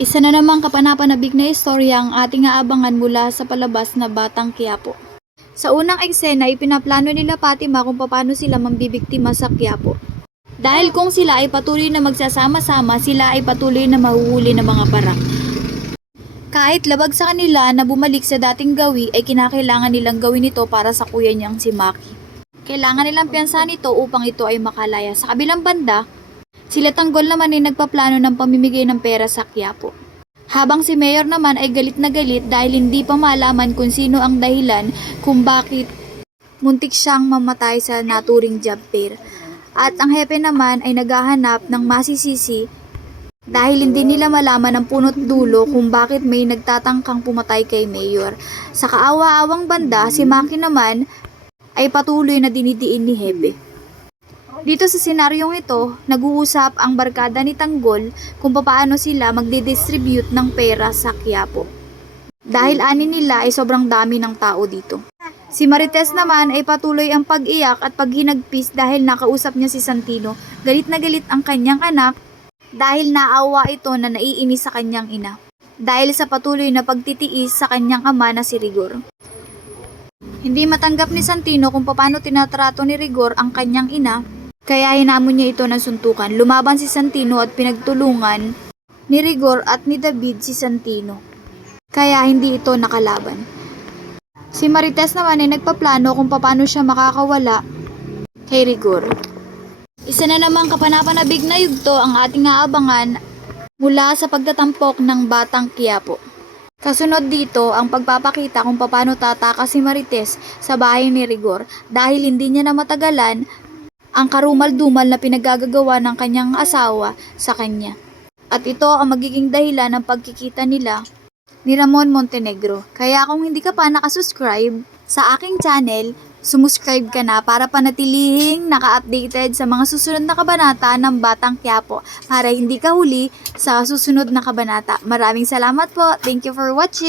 Isa na namang kapanapanabik na istorya ang ating aabangan mula sa palabas na Batang Quiapo. Sa unang eksena ay pinaplano nila Fatima kung paano sila mambibiktima sa Quiapo. Dahil kung sila ay patuloy na magsasama-sama, sila ay patuloy na mahuhuli ng mga parak. Kahit labag sa kanila na bumalik sa dating gawi ay kinakailangan nilang gawin ito para sa kuya niyang si Maki. Kailangan nilang piyansahan ito upang ito ay makalaya. Sa kabilang banda, sila Tanggol naman ay nagpaplano ng pamimigay ng pera sa Quiapo. Habang si Mayor naman ay galit na galit dahil hindi pa malaman kung sino ang dahilan kung bakit muntik siyang mamatay sa naturing job fair. At ang hepe naman ay naghahanap ng masisisi dahil hindi nila malaman ang punot dulo kung bakit may nagtatangkang pumatay kay Mayor. Sa kaawa-awang banda, si Maki naman ay patuloy na dinidiin ni Hepe. Dito sa senaryong ito, nag-uusap ang barkada ni Tanggol kung paano sila magdidistribute ng pera sa Quiapo. Dahil ani nila ay sobrang dami ng tao dito. Si Marites naman ay patuloy ang pag-iyak at paghinagpis dahil nakausap niya si Santino. Galit na galit ang kanyang anak dahil naawa ito na naiinis sa kanyang ina. Dahil sa patuloy na pagtitiis sa kanyang ama na si Rigor. Hindi matanggap ni Santino kung paano tinatrato ni Rigor ang kanyang ina. Kaya hinamon niya ito ng suntukan. Lumaban si Santino at pinagtulungan ni Rigor at ni David si Santino. Kaya hindi ito nakalaban. Si Marites naman ay nagpaplano kung paano siya makakawala kay Rigor. Isa na namang kapanapanabik na yugto ang ating aabangan mula sa pagtatampok ng Batang Quiapo. Kasunod dito ang pagpapakita kung paano tatakas si Marites sa bahay ni Rigor dahil hindi niya na matagalan ang karumal-dumal na pinagagagawa ng kanyang asawa sa kanya. At ito ang magiging dahilan ng pagkikita nila ni Ramon Montenegro. Kaya kung hindi ka pa nakasubscribe sa aking channel, sumuscribe ka na para panatilihing naka-updated sa mga susunod na kabanata ng Batang Quiapo para hindi ka huli sa susunod na kabanata. Maraming salamat po. Thank you for watching.